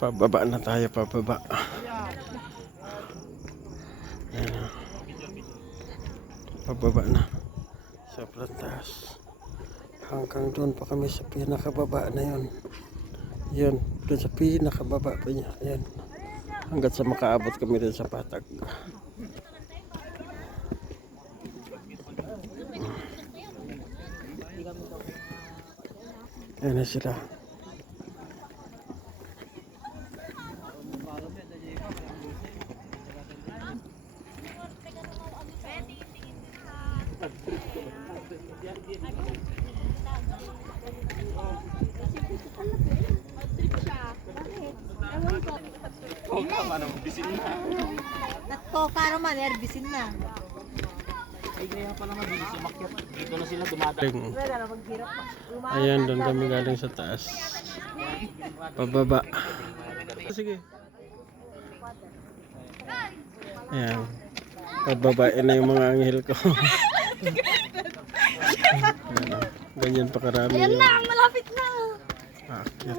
Pababa na tayo, pababa. Ayan. Pababa na. Sobrang taas. Hanggang doon pa kami sa pinakababa na yun. Yun, doon sa pinakababa pa niya. Ayan. Hanggang sa makaabot kami doon sa patag. Ayan na sila. Nagtoka naman, erbisin na. Ay, kaya pala mabilis yung makyat. Dito na sila dumadaan. Ayan, doon kami galing sa taas. Pababa. Sige. Ayan. Pababain na yung mga anghel ko. Ayan, ganyan pa karami. Ayan na, malapit na. Akyat.